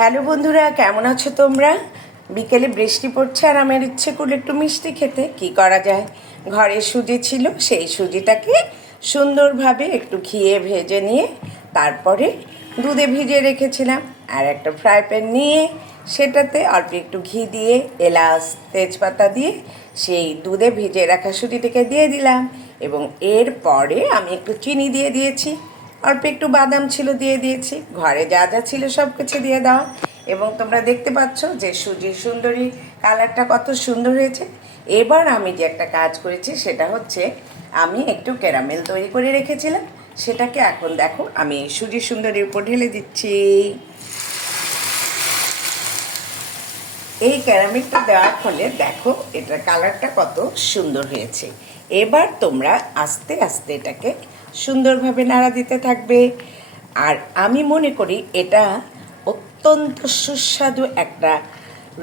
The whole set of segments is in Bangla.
হ্যালো বন্ধুরা, কেমন আছো তোমরা? বিকেলে বৃষ্টি পড়ছে আর আমার ইচ্ছে করলো একটু মিষ্টি খেতে। কি করা যায়? ঘরে সুজি ছিল, সেই সুজিটাকে সুন্দরভাবে একটু ঘিয়ে ভেজে নিয়ে তারপরে দুধে ভিজিয়ে রেখেছিলাম। আর একটা ফ্রাই প্যান নিয়ে সেটাতে অল্প একটু ঘি দিয়ে এলাচ তেজপাতা দিয়ে সেই দুধে ভিজিয়ে রাখা সুজিটাকে দিয়ে দিলাম। এবং এরপরে আমি একটু চিনি দিয়ে দিয়েছি, অল্প একটু বাদাম ছিল দিয়ে দিয়েছি, ঘরে যা যা ছিল সব কিছু দিয়ে দাও। এবং তোমরা দেখতে পাচ্ছ যে সুজির সুন্দরী কালারটা কত সুন্দর হয়েছে। এবার আমি যে একটা কাজ করেছি সেটা হচ্ছে আমি একটু ক্যারামেল তৈরি করে রেখেছিলাম, সেটাকে এখন দেখো আমি এই সুজির সুন্দরীর উপর ঢেলে দিচ্ছি। এই ক্যারামেলটা দেওয়ার ফলে দেখো এটার কালারটা কত সুন্দর হয়েছে। এবার তোমরা আস্তে আস্তে এটাকে সুন্দরভাবে নাড়া দিতে থাকবে। আর আমি মনে করি এটা অত্যন্ত সুস্বাদু একটা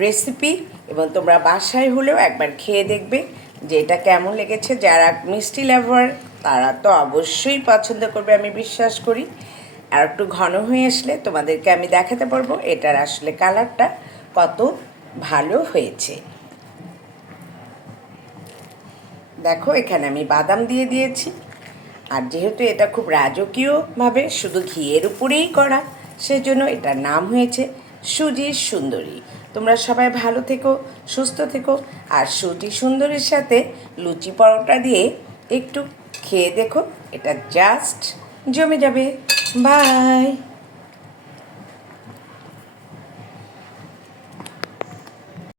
রেসিপি, এবং তোমরা বাসায় হলেও একবার খেয়ে দেখবে যে এটা কেমন লেগেছে। যারা মিষ্টি লাভার তারা তো অবশ্যই পছন্দ করবে, আমি বিশ্বাস করি। আর একটু ঘন হয়ে আসলে তোমাদেরকে আমি দেখাতে পারবো এটার আসলে কালারটা কত ভালো হয়েছে। দেখো এখানে আমি বাদাম দিয়ে দিয়েছি, আর যেহেতু এটা খুব রাজকীয়ভাবে শুধু ঘিয়ের উপরেই করা, সেজন্য এটার নাম হয়েছে সুজির সুন্দরী। তোমরা সবাই ভালো থেকো, সুস্থ থেকো। আর সুজি সুন্দরীর সাথে লুচি পরোটা দিয়ে একটু খেয়ে দেখো, এটা জাস্ট জমে যাবে। বাই।